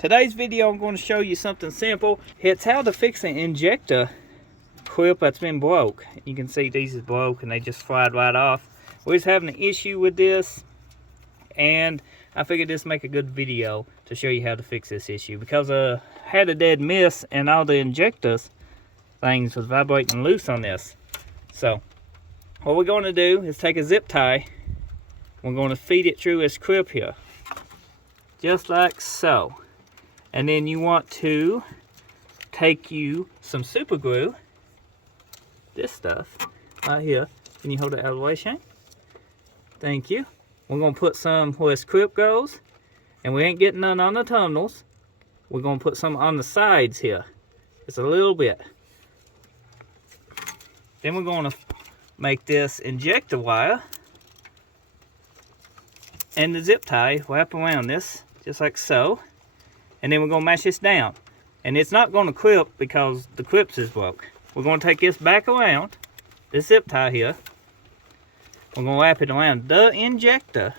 Today's video I'm going to show you something simple. It's how to fix an injector clip that's been broke. You can see these is broke and they just slide right off. We're just having an issue with this, and I figured this make a good video to show you how to fix this issue, because I had a dead miss and all the injectors things was vibrating loose on this. So what we're going to do is take a zip tie. We're going to feed it through this clip here, just like so. And then you want to take you some super glue, this stuff right here. Can you hold it out of the way, Shane? Thank you. We're going to put some where this clip goes, and we ain't getting none on the tunnels. We're going to put some on the sides here, just a little bit. Then we're going to make this injector wire and the zip tie wrap around this, just like so. And then we're going to mash this down. And it's not going to clip because the clips is broke. We're going to take this back around, this zip tie here. We're going to wrap it around the injector.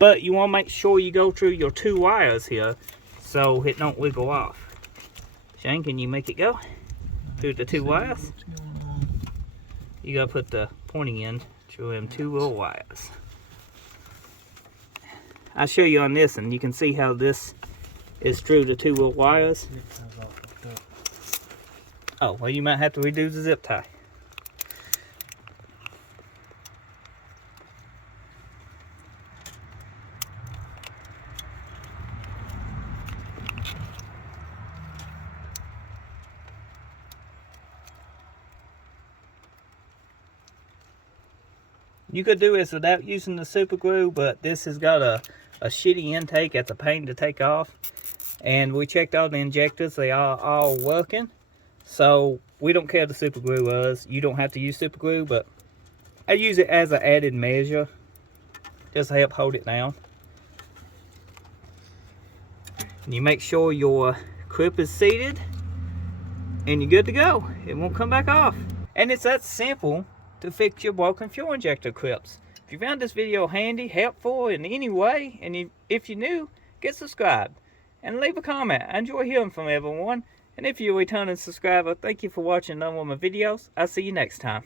But you want to make sure you go through your two wires here so it don't wiggle off. Shane, can you make it go through the two wires? You got to put the pointing end through them two little wires. I'll show you on this, and you can see how this is through the two little wires. Oh, well, you might have to redo the zip tie. You could do this without using the super glue, but this has got a shitty intake. That's a pain to take off. And we checked all the injectors. They are all working. So we don't care if the super glue was. You don't have to use super glue, but I use it as an added measure, just to help hold it down. And you make sure your clip is seated, and you're good to go. It won't come back off. And it's that simple to fix your broken fuel injector clips. If you found this video handy, helpful in any way, and if you're new, get subscribed and leave a comment. I enjoy hearing from everyone. And if you're a returning subscriber, thank you for watching none of my videos. I'll see you next time.